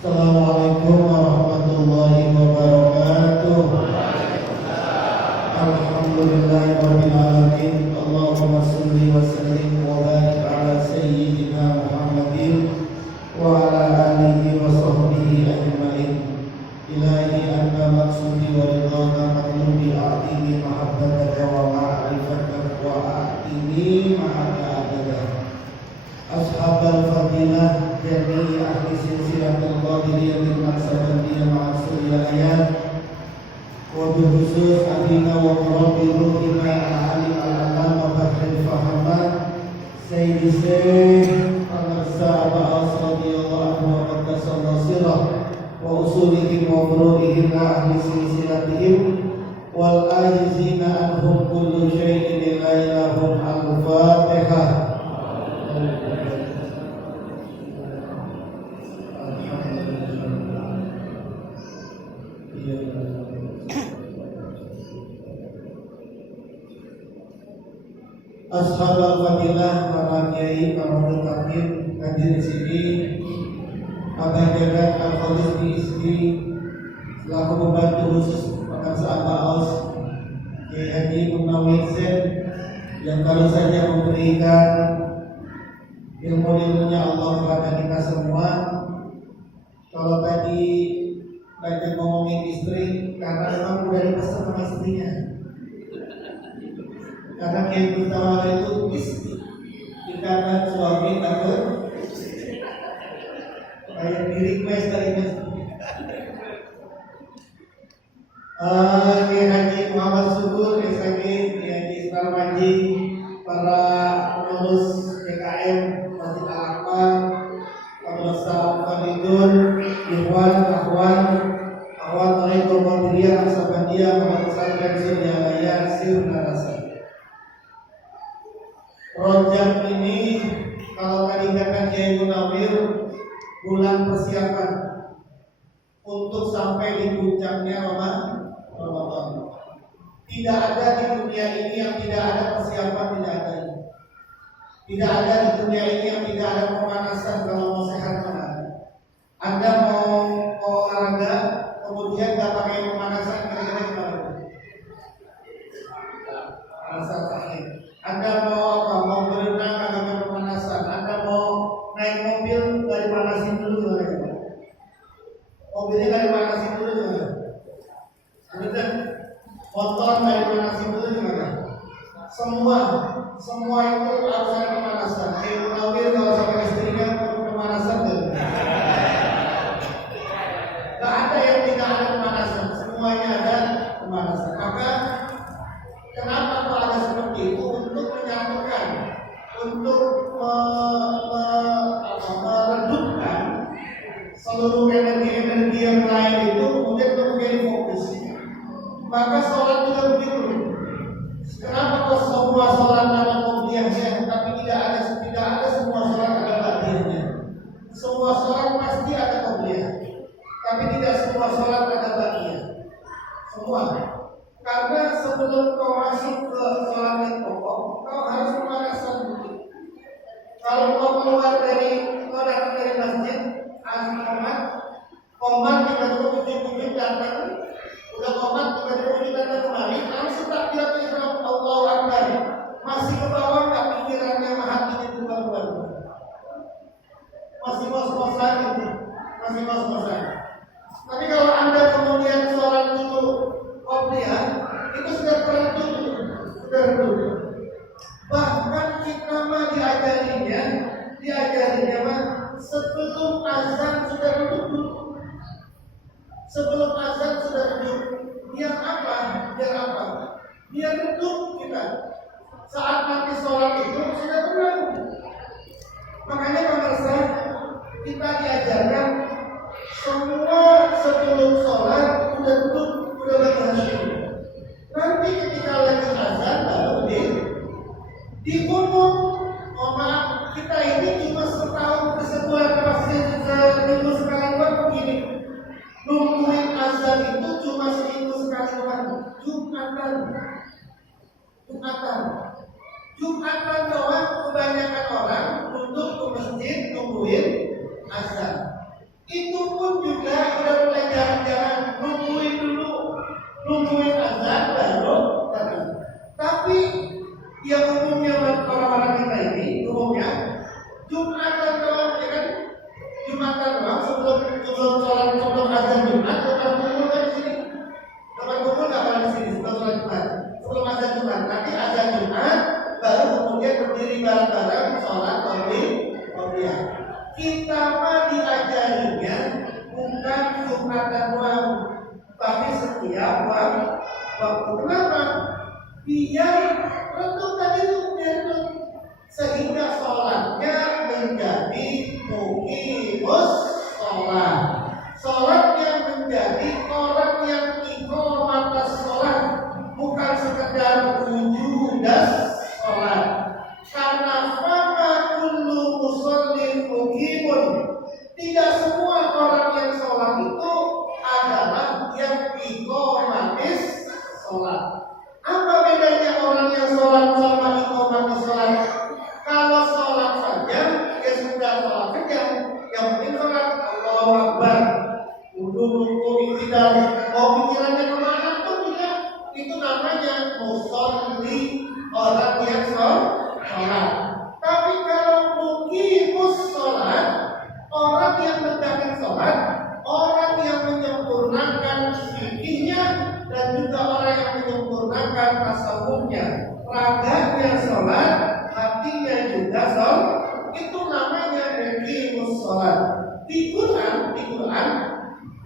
Assalamualaikum warahmatullahi wabarakatuh. Alhamdulillahirabbil alamin. Allahumma shalli wa sallim wa barik ala sayyidina Muhammadin wa ala alihi wa sahbihi ajma'in. Ilahi anta maksudi wa ridhaka matlubi a'tini mahabbataka wa ma'rifataka wa a'tini ma'aka. Ashabal fadilah jami'i ahli silsilatul qadiriyatil maksabandiyah ma'asul ayat wa bikhusus abina wa murabbi ruhina al-alim al-alama Bahril Fahaman Sayyidi Syekh Al-Narsa Abbas radiyallahu anhu wa qaddasallahu sirah wa usulihim wa furu'ihim wa ahli silsilatihim wal ajizina anhum kullu syai'in lillahi lahum al-fatihah. Ashabul fadilah, para kiai, para mutakin hadir di sini. Abah Jagat Al-Khalis Isri selaku pembantu khusus Madrasah Al-Ba'as Kiai Haji Munawir Sen yang kalau saja memberikan ilmu-ilmunya Allah kepada kita semua. Kalau tadi banyak ngomongin istri karena memang udah dipesan sama istrinya. Karena Kiai Mustawala itu istri, karena suami takut kayak diri request dari istri. Kiai Haji Muhammad Syukur, SMI, Kiai Haji Islam Haji, para pengurus DKM Masjid Al-Akbar, Madrasah Al-Fadidun, Ikhwan, Akhwan, Tariqul Qadiriyah, Sabandiyah, Madrasah Al-Suryanaya, Sirnarasa. Rojak ini kalau tadi kata Kiai Munawir, bulan persiapan untuk sampai di puncaknya Ramadan. Tidak ada di dunia ini yang tidak ada persiapan, tidak ada. Tidak ada di dunia ini yang tidak ada pemanasan kalau mau sehat mana. Anda mau olahraga, kemudian nggak pakai pemanasan, kira-kira gimana? Pemanasan sakit. Anda mau berenang agak pemanasan. Anda mau naik mobil dari panasin dulu gimana? Mobilnya dari panasin dulu gimana? Betul? Motor dari panasin dulu gimana? Semua itu harus ada pemanasan. Kayak mobil kalau sama istrinya perlu pemanasan dulu. Gak ada yang tidak ada pemanasan. Semuanya ada pemanasan. Maka kenapa kok ada seperti itu? Untuk menyatukan, untuk meredupkan seluruh energi-energi yang lain itu kemudian menjadi fokus. Maka sholat juga begitu. Kenapa kok semua sholat ada qobliyahnya, tapi tidak ada semua sholat ada ba'diyahnya. Semua sholat pasti ada qobliyah, tapi tidak semua sholat ada ba'diyah. Semua. Karena sebelum kau masuk ke sholat yang pokok, kau harus pemanasan dulu. Kalau kau keluar kau datang dari masjid, komat tiba-tiba ujung-ujung datang, udah komat tiba-tiba ujung datang kembali, langsung takbiratul ihram Allahu Akbar, masih ke bawah nggak pikirannya hatinya bukan, masih ngos-ngosan itu, masih ngos-ngosan. Tapi kalau Anda kemudian sholat dulu qobliyah, itu sudah terlalu. Bahkan kita mah diajarinya mah sebelum Jumatan doang, ya kan? Jumatan doang sebelum sholat, sebelum azan Jumat, lepas kumpul kan di sini. Lepas kumpul nggak pernah di sini sebelum sholat Jumat, sebelum azan Jumat. Nanti azan Jumat, baru kemudian berdiri bareng-bareng sholat qabliyah. Kita mah diajarinya bukan Jumatan doang, tapi setiap waktu. Kenapa? Biar redup tadi itu biar redup, sehingga sholatnya menjadi muqimus sholat. Sholatnya menjadi orang yang iqamatus sholat, bukan sekedar wujudas sholat. Karena fama kullu musallin muqimun, tidak semua orang yang sholat itu adalah yang iqamatis sholat. Apa bedanya orang yang sholat sama iqamatis sholat? Kalau sholat saja, ya sudah sholat saja. Yang penting sholat Allahu Akbar, wudu iktidal, pikirannya kemana pun tidak. Itu namanya musolli, orang yang sholat. Tapi kalau muqimus sholat, orang yang menegakkan sholat, orang yang menyempurnakan fikihnya, dan juga orang yang menyempurnakan tasawufnya, raganya sholat, hatinya juga sholat, itu namanya muqimus sholat. Di Quran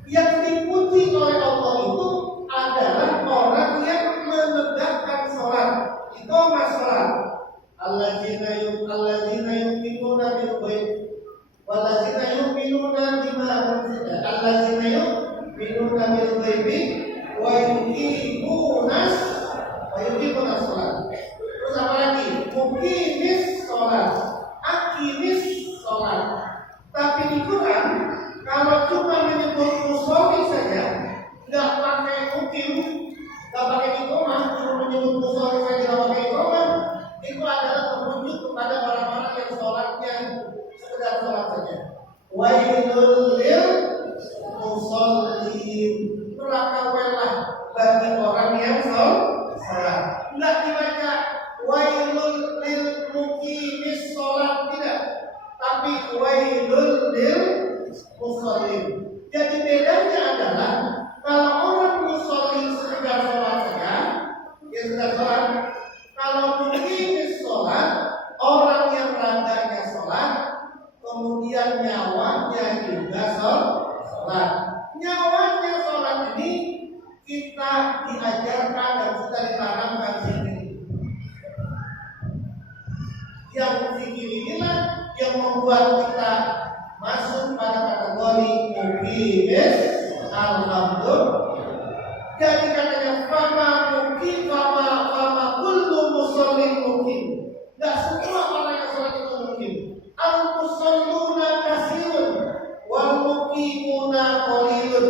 yang dipuji oleh Allah itu adalah orang yang menegakkan sholat, iqamah sholat. Allazina yu'minuna bil ghaib wallazina yu'minuna bima unzila, allazina yu'minuna bil ghaibi wa yuqimunas sholat. Terus apa lagi? Muqimis sholat, aqimis sholat. Tapi di Quran kalau cuma menyebut musolli saja, nggak pakai muqim, nggak pakai iqamah, cuma menyebut musolli saja nggak pakai iqamah, itu adalah merujuk kepada orang-orang yang sholatnya sekedar sholat saja. Wailul lil musallin, neraka welah bagi orang yang sholat. Nggak dibaca wailul lil muqimis sholat, tidak, tapi wailul lil musallin. Jadi bedanya adalah kalau orang musolli sekedar sholat saja, dia sudah sholat. Kalau muqimis sholat, orang yang raganya sholat, kemudian nyawanya juga sholat. Nyawanya sholat ini kita diajarkan dan kita ditanamkan zikir. Yang zikir inilah yang membuat kita masuk pada kategori muqimis alhamdulillah. Jadi katanya fama muqim, fama kullu musallin muqim. Enggak semua orang yang sholat itu muqim. Al musalluna katsirun wal muqimuna qalilun.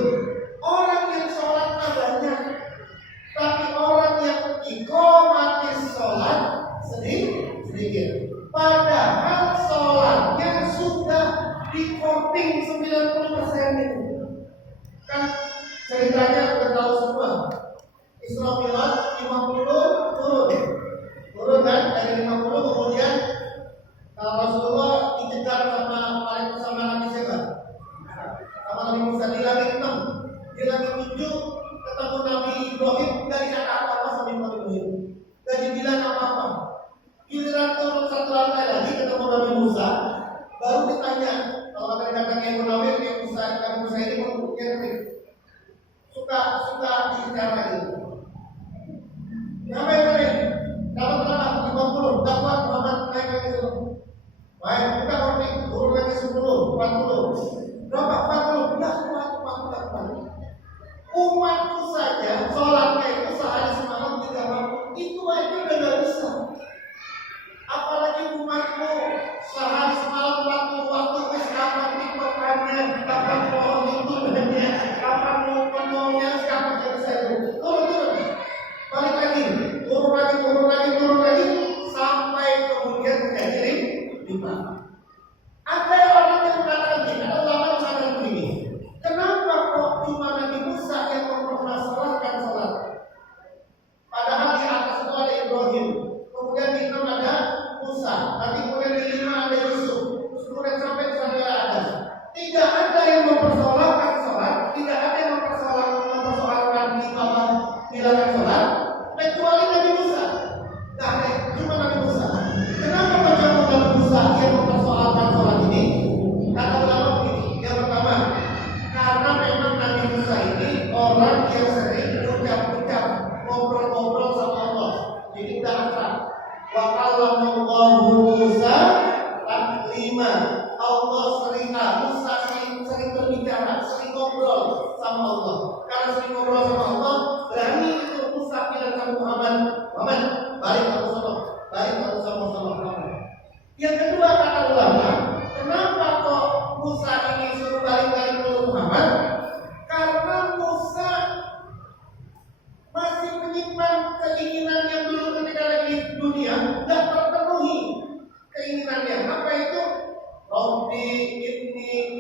Orang yang sholat banyak, tapi orang yang iqamatis sholat sedikit. Padahal sholatnya sudah di voting 90% itu. Kan ceritanya udah tahu semua. Isra Mi'raj 50 turun kan, dari 50 kemudian Rasulullah dikejar sama Nabi siapa? Sama Nabi Musa di langit 6. Di langit 7 ketemu Nabi Ibrahim, gak dikata apa-apa sama Nabi Ibrahim, gak dibilang apa-apa. Giliran turun satu lantai lagi ketemu Nabi Musa, baru ditanya. Kalau kata dikatakan yang Munawir, yang Musa ini yang suka bicara gitu. Kenapa yang lain? Kalau kenapa 50, dapat Muhammad naik lagi 10. Baik, kita korting, turun lagi 10, 40. Berapa? 40, udah kuat. Umatku saja, sholatnya itu sehari semalam 3 waktu, itu aja udah gak bisa. Apalagi umatmu sehari semalam 40 waktu, kapan tiktokannya, kapan pohon youtubernya, kapan ngomongnya, kapan jadi saya turun. Balik lagi, turun lagi, sampai kemudian menjadi 5. Ada orang yang mengatakan begini, ada ulama yang mengatakan begini, kenapa kok cuma Nabi Musa yang mempermasalahkan sholat? Padahal di atas itu ada Ibrahim, kemudian di 6 ada Musa, nanti kemudian di 5 ada Yusuf,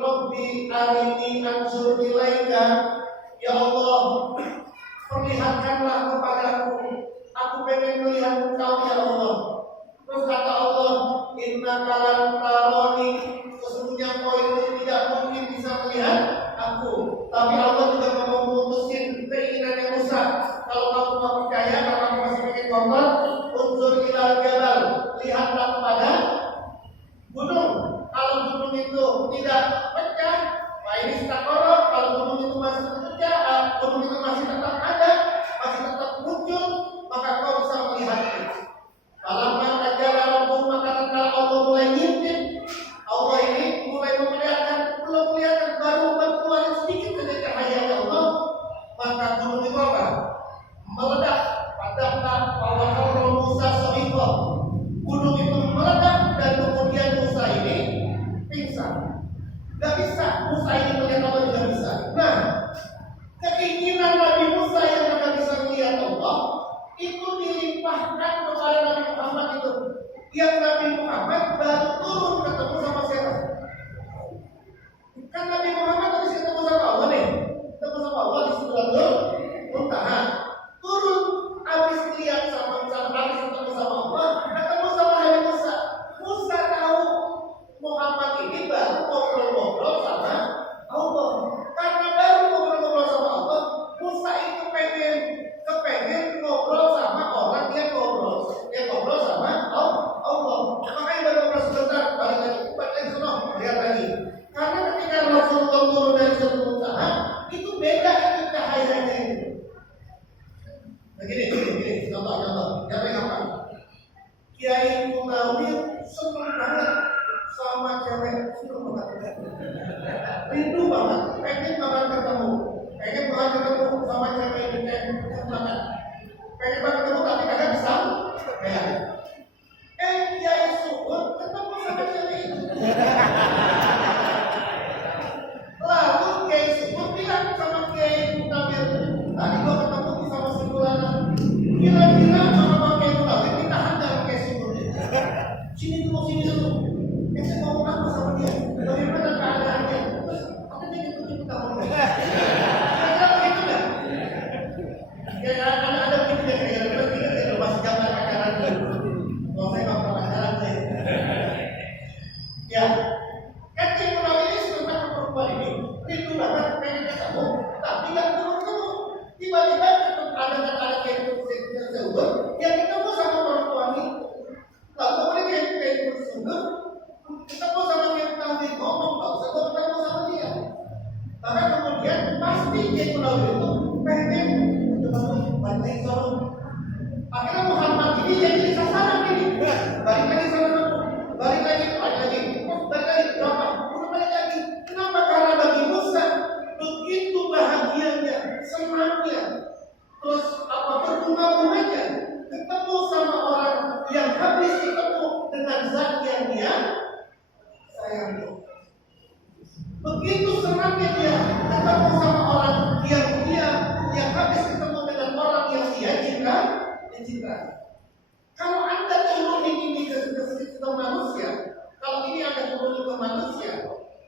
Rabbi arini anzur ilaika. Ya Allah, perlihatkanlah kepadaku, aku pengen melihat Engkau ya Allah. Terus kata Allah, inna kalan taroni, sesungguhnya kau itu tidak mungkin bisa melihat aku. Tapi Allah juga mau memutusin keinginannya Musa. Kalau kamu mau percaya, kalau kamu masih pengen kotor, unsur ilal jabal, lihatlah kepada gunung. Kalau gunung itu tidak pecah, ini istaqoroh. Kalau gunung itu masih pecah, gunung itu masih tetap ada, masih tetap muncul, maka kau bisa melihatnya. Kalau maka tatkala Allah mulai ngintip, Allah ini mulai memperlihatkan, belum kelihatan, baru berkeluar sedikit dari cahaya Allah, maka gunung itu apa? Meledak. Padahal Allah Musa sohibah, gunung itu meledak dan kemudian Musa ini pingsan. Gak bisa, Musa ini melihat Allah tidak bisa. Nah, keinginan Nabi Musa yang tidak bisa melihat Allah itu dilimpahkan kepada Nabi Muhammad itu. Yang Nabi Muhammad baru turun ketemu sama siapa? Kan Nabi Muhammad tadi ketemu sama Allah nih, ketemu sama Allah di Sidratul Muntaha. Turun habis lihat sama habis ketemu sama Allah, ketemu sama Nabi Musa. Musa tahu Muhammad ini baru ngobrol-ngobrol sama Allah. Karena baru ngobrol-ngobrol sama Allah, Musa itu kepengen ngobrol sama orang yang ngobrol sama Allah. Makanya baru ngobrol sebentar, balik lagi sono, lihat lagi. Karena ketika Rasulullah turun dari Sidratul Muntaha, itu beda itu cahayanya itu. Begini, contoh. Yang apa? Kiai Munawir senang banget sama cewek, rindu banget, pengen banget ketemu sama cewek ini, pengen banget ketemu tapi kagak bisa. Kiai Subur ketemu sama cewek itu. Lalu Kiai Subur bilang sama Kiai Munawir, tadi gua ketemu sama si Bulana. Kira-kira sama Kiai Munawir kita hantar Kiai Subur. Sini dulu. Saya ngomong apa sama dia? Bagaimana keadaannya? Terus apa dia ikut kamu? Ada begitu nggak? Ya ada begitu ya kira-kira masih zaman pacaran dulu. Kalau saya nggak pernah pacaran saya. Ya, kan Kiai Munawir ini sebentar perempuan ini rindu banget pengen ketemu, tapi nggak ketemu. Tiba-tiba ada Kiai Subur yang ketemu sama perempuan ini. Lalu kemudian Kiai Subur ketemu sama Kiai Munawir, ngomong nggak usah ketemu sama dia. Karena kemudian pasti Kiai Munawir itu pengen balik soal. Akhirnya Muhammad ini jadi sasaran ini. Balik lagi berapa? Udah balik lagi. Kenapa? Karena bagi Musa begitu bahagianya, senangnya, terus berbunga-bunganya ketemu sama orang yang habis ketemu dengan zat yang dia sayangi. Begitu senangnya dia ketemu sama orang yang habis ketemu dengan orang yang dia cinta. Kalau Anda turun ini ke manusia, kalau ini Anda turun ke manusia,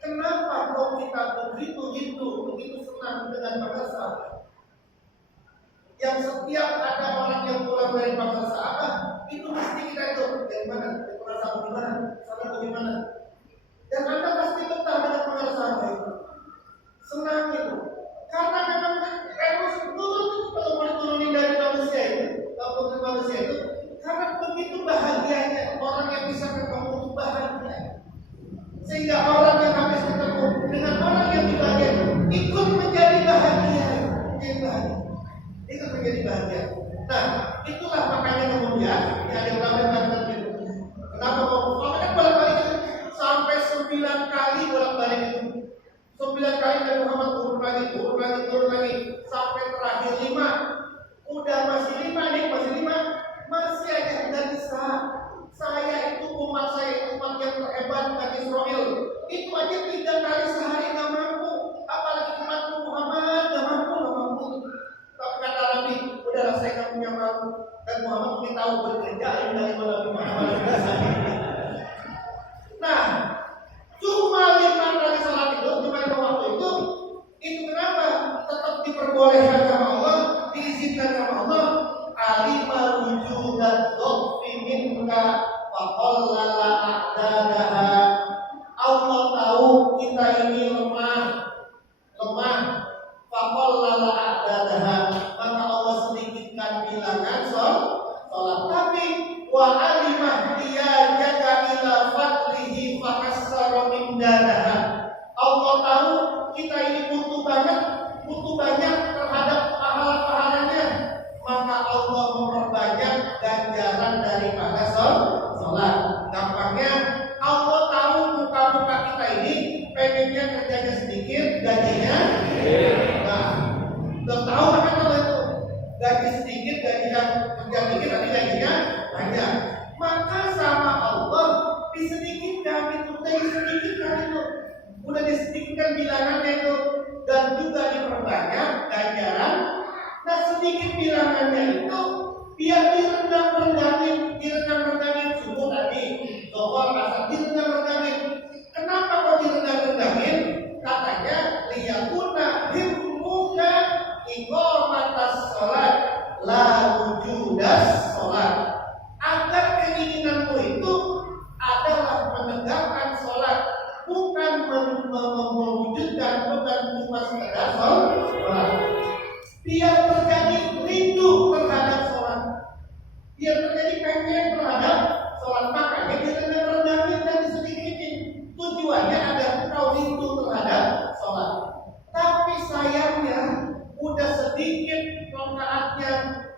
kenapa kok kita begitu senang dengan para sahabat? Yang setiap ada orang yang pulang dari para sahabat, itu mesti kita itu dari mana? Dari para sahabat di mana? Sahabat bagaimana? Dan Anda pasti betah dengan para sahabat itu. Senang itu. Karena memang harus turun kalau mau diturunin dari manusia itu, karena begitu bahagianya orang yang bisa ketemu itu bahagia. Sehingga orang yang habis ketemu dengan orang yang bahagia ikut menjadi bahagia. Ikut menjadi bahagia. Nah, itulah makanya kemudian yang dilakukan itu. Kenapa kok? Karena kan bolak-balik itu sampai 9 kali bolak-balik itu. 9 kali Nabi Muhammad turun lagi sampai terakhir 5. Udah masih 5, masih aja nggak bisa. Saya itu umat yang terhebat Bani Israel. Itu aja 3 kali sehari nggak mampu. Apalagi umatku Muhammad nggak mampu. Tapi kata Nabi, udahlah saya nggak punya mampu. Dan Muhammad ini tahu bekerja dari Nabi Muhammad. Nah, kita ini lemah, faqallala a'dadaha, maka Allah sedikitkan bilangan sholat. Tapi wa alimah diyajaka ila fadlihi fakassara imdadaha. Allah tahu kita ini butuh banyak terhadap pahala-pahalanya, maka Allah memperbanyak ganjaran daripada sholat. Gampangnya, Allah tahu muka-muka kita ini pengennya kerjanya sedikit, gajinya udah tahu kan kalau itu gaji sedikit, kerja sedikit, tapi gajinya banyak. Maka sama Allah disedikitkan itu, udah disedikitkan bilangannya itu, dan juga diperbanyak ganjaran. Nah, sedikit bilangannya itu biar direndam-rendangin subuh tadi, zuhur, asar, direndam-rendangin. Kenapa kok direndam-rendangin? Katanya liyakuna himmuka iqamatas sholat la wujudas sholat, agar keinginanmu itu adalah menegakkan sholat, bukan mewujudkan, bukan cuma sekedar sholat. Biar terjadi rindu terhadap sholat, biar terjadi pengen terhadap sholat, makanya direndam-rendamin dan disedikitin. Tujuannya agar kau rindu terhadap sholat. Tapi sayangnya udah sedikit rakaatnya,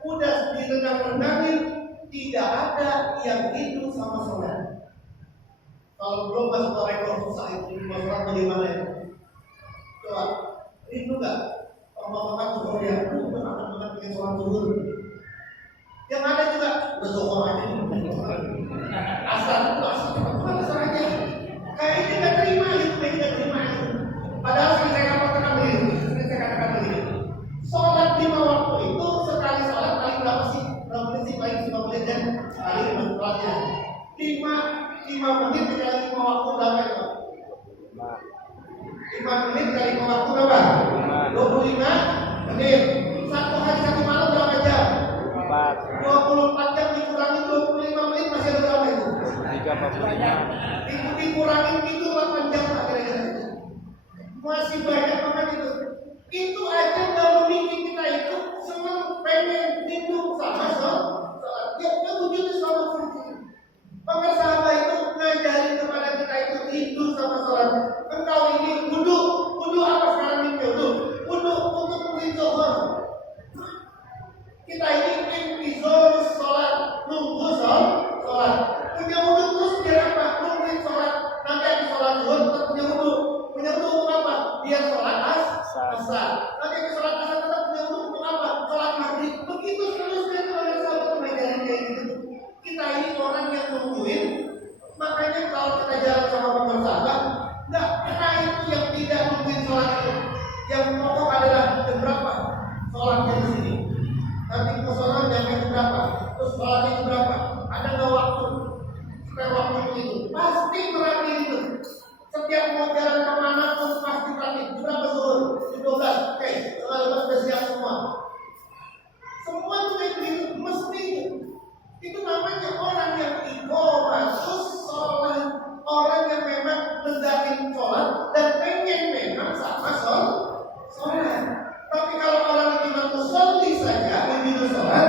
udah direndam-rendamin, tidak ada yang rindu sama sholat. Kalau belum masuk rekor susah itu sholat bagaimana ya? Coba rindu nggak? Kalau makan zuhur ya, lu makan pengen sholat zuhur. Yang ada juga udah zuhur aja nih. Asal aja. Kayaknya nggak terima gitu, Padahal saya katakan begini. Sholat 5 waktu itu sekali sholat paling berapa sih? Berapa menit sih? Paling 5 menit dan sekali 5 sholatnya. 5 menit dikali 5 waktu berapa itu? 5 menit kali 5 waktu berapa? 25 menit. Satu hari satu malam berapa jam? 24 jam dikurangi 25 menit masih ada berapa itu? 345. Itu dikurangi itu 8 jam akhirnya. Masih banyak banget itu. Itu aja nggak membuat kita itu senang, pengen rindu sama sholat. Ya wujudnya sama fungsi. Maka sahabat itu ngajarin kepada kita itu rindu sama sholat. Engkau ini wudu apa sekarang ini wudu untuk menzohor. Kita ini intizor sholat, nunggu sholat. Punya wudu terus biar apa? Nungguin sholat. Nanti ada sholat zuhur tetap punya wudu untuk apa? Biar sholat asar. Nanti ada sholat asar tetap punya wudu untuk apa? Sholat maghrib. Begitu seterusnya kalau sahabat mengajarin kayak gitu. Kita ini orang yang nungguin. Makanya kalau kita jalan sama teman sahabat, nggak pernah itu yang tidak nungguin sholat itu. Yang pokok adalah jam berapa sholatnya di sini. Nanti ke sholat jam berapa? Terus sholatnya itu berapa? Ada nggak waktu? Supaya waktu itu pasti merhatiin itu. Setiap mau jalan kemana pun pasti perhatiin. Berapa zuhur? 12. Oke, setelah 12 sudah siap semua. Semua itu kayak begitu, mesti itu namanya orang yang iqamatus sholat, orang yang memang mendakin sholat dan pengen memang sama sholat. Tapi kalau orang yang cuma musolli saja begitu sholat,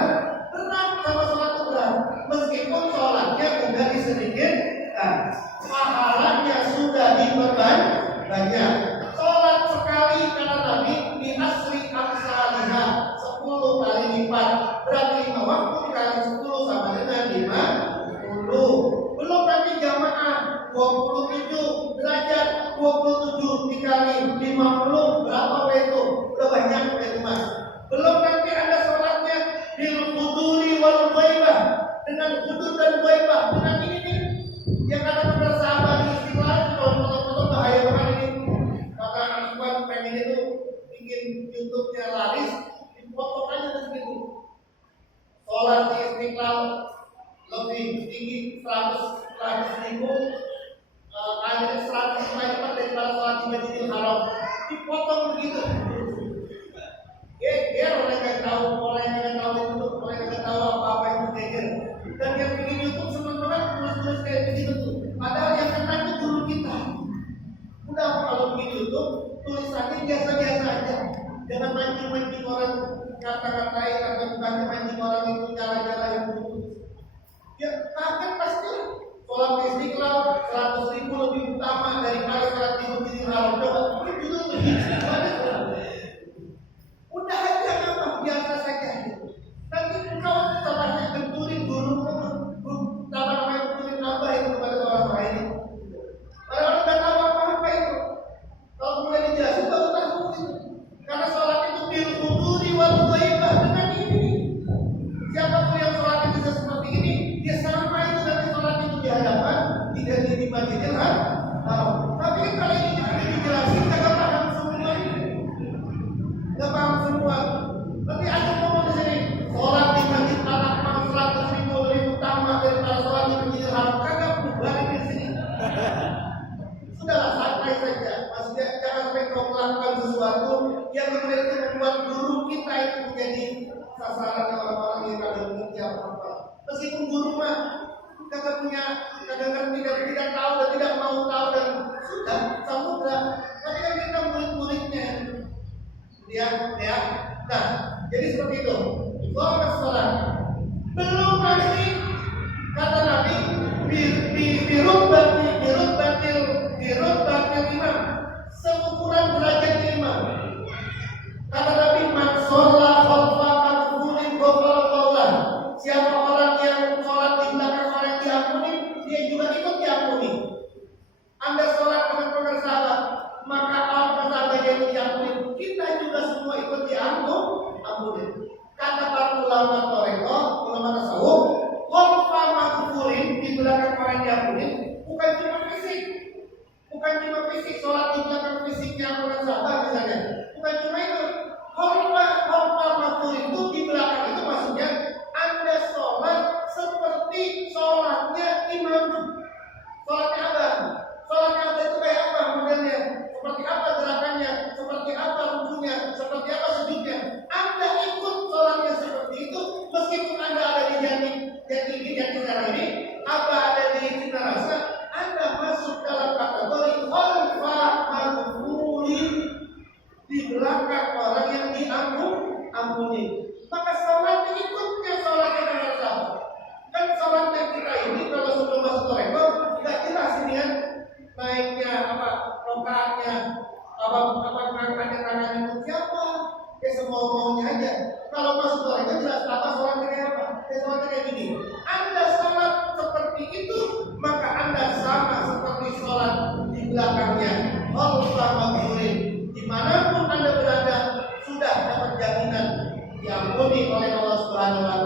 berat sama sholat itu berat. Meskipun sholatnya udah disedikitkan, pahalanya sudah diperbanyak. Sholat sekali kata Nabi di asri amsalihha 10 kali lipat. Berarti 5 waktu dikali 10 sama dengan 50. Belum nanti jamaah 27 derajat, 27 dikali 50 berapa itu? Udah banyak itu mas. Belum nanti ada sholatnya bil quduri wal ghaibah, dengan qudud dan ghaibah, dengan ini nih yang kata bersahabat di Istiqlal. Kalau foto-foto bahaya banget ini. Maka Ikhwan pengen itu bikin YouTube-nya laris, dipoto aja segitu. Sholat di Istiqlal lebih tinggi 100 ribu, ada 100 kali lipat daripada sholat di Masjidil Haram. Dipotong begitu. Orang yang tahu itu, orang yang tahu apa yang berbeda. Dan yang bikin YouTube senang banget tulis-tulis kayak begitu tuh. Padahal yang kena itu guru kita. Udah Jangan mancing-mancing orang kata-katain atau bukan mancing orang itu cara-cara yang buruk. Ya kaget pasti. Sholat istiqlal 100.000 lebih utama daripada sholat di Masjidil Haram. Coba itu dulu. Udah aja apa biasa saja. Nanti kau salahnya benturin guru apa namanya benturin apa itu kepada orang lain. Orang nggak tahu apa itu. Kalau mulai dijelasin baru tahu itu. Karena sholat itu bil huduri wal ghaibah dengan ini. Siapapun yang sholat itu seperti ini, dia sama itu nanti sholat itu di hadapan, tidak di Masjidil Haram. Tapi kalau ini dijelasin nggak paham semua ini. Nggak paham semua. Tapi ada ngomong di sini, sholat di Masjid Al-Aqsa 100.000 lebih utama daripada sholat di Masjidil Haram. Kagak balik di sini. Sudahlah santai saja. Maksudnya jangan sampai kau melakukan sesuatu yang kemudian itu membuat guru kita itu menjadi sasaran orang-orang yang kagak mengerti apa-apa. Meskipun guru mah kagak punya, kagak ngerti dan tidak tahu dan tidak mau tahu dan sudah samudra. Tapi kan kita murid-muridnya. Ya. Nah, jadi seperti itu. Sholat belum lagi kata Nabi birut batil imam, seukuran derajat imam. Kata Nabi man sholla khalfa makfurin ghafara Allah. Siapa orang yang sholat di belakang orang yang diampuni, dia juga ikut diampuni. Anda sholat dengan sahabat, maka apa saja yang diampuni, kita juga semua ikut diampuni. Kata para ulama Toreko, ulama tasawuf, khalfa makfurin di belakang orang yang diampuni bukan cuma fisik. Bukan cuma fisik, sholat di belakang fisiknya orang sahabat misalnya. Bukan cuma itu. Khalfa makfur itu di belakang itu maksudnya Anda sholat seperti sholatnya imam. Sholatnya abang. Sholatnya abang itu kayak apa modelnya? Seperti apa gerakannya? Seperti apa rukunya? Seperti apa sujudnya? Anda ikut sholatnya seperti itu meskipun Anda ada di jati sekarang ini, apa ada di Cina Rasa, Anda masuk dalam kategori khalfa makfurin, di belakang orang yang diampuni. Maka sholat ikutnya sholatnya dengan sama. Kan sholatnya kita ini kalau sebelum masuk toreko tidak jelas ini kan naiknya apa rokaatnya apa ngangkatnya tangan itu siapa? Ya semua maunya aja. Kalau masuk toreko jelas apa sholatnya kayak apa? Sholatnya kayak gini. Anda sholat seperti itu, maka Anda sama seperti sholat di belakangnya. Khalfa makfurin. Dimanapun Anda berada, sudah dapat jaminan diampuni oleh Allah Subhanahu wa